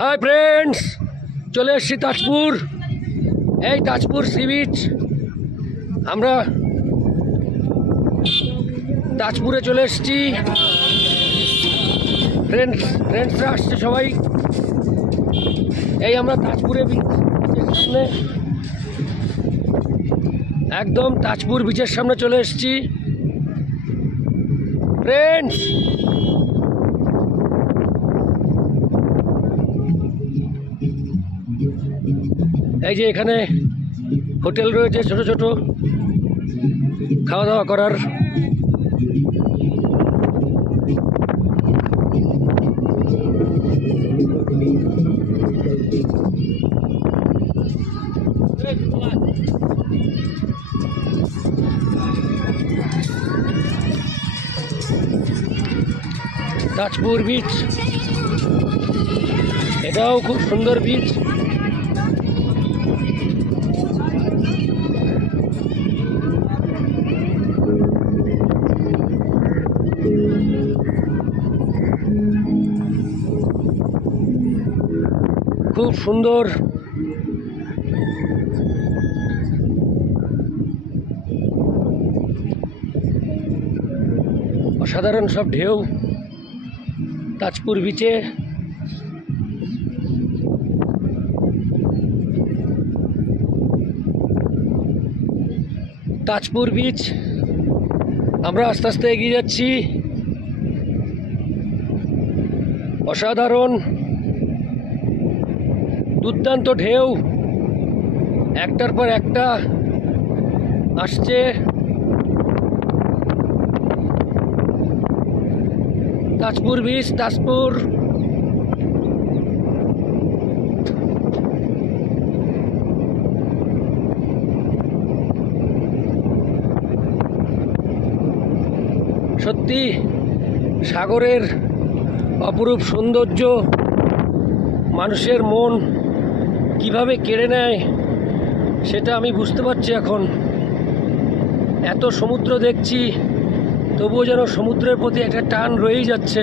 Hi friends, চলে এসেছি তাজপুর। এই তাজপুর সি বিচ। আমরা তাজপুরে চলে এসেছি। ফ্রেন্ডসরা আসছে সবাই। এই আমরা তাজপুরে বিচের সামনে, একদম তাজপুর বিচের সামনে চলে এসেছি ফ্রেন্ডস। এই যে এখানে হোটেল রয়েছে ছোট ছোট খাওয়া দাওয়া করার। তাজপুর বিচ, এটাও খুব সুন্দর বিচ। খুব সুন্দর। অসাধারণ সব ঢেউ তাজপুর বিচে। তাজপুর বিচ, আমরা আস্তে আস্তে এগিয়ে যাচ্ছি। অসাধারণ দুর্দান্ত ঢেউ একটার পর একটা আসছে। তাজপুর বিচ, তাজপুর। সত্যি সাগরের অপরূপ সৌন্দর্য মানুষের মন কিভাবে কেড়ে নেয় সেটা আমি বুঝতে পারছি এখন। এত সমুদ্র দেখছি, তবুও যেন সমুদ্রের প্রতি একটা টান রয়েই যাচ্ছে।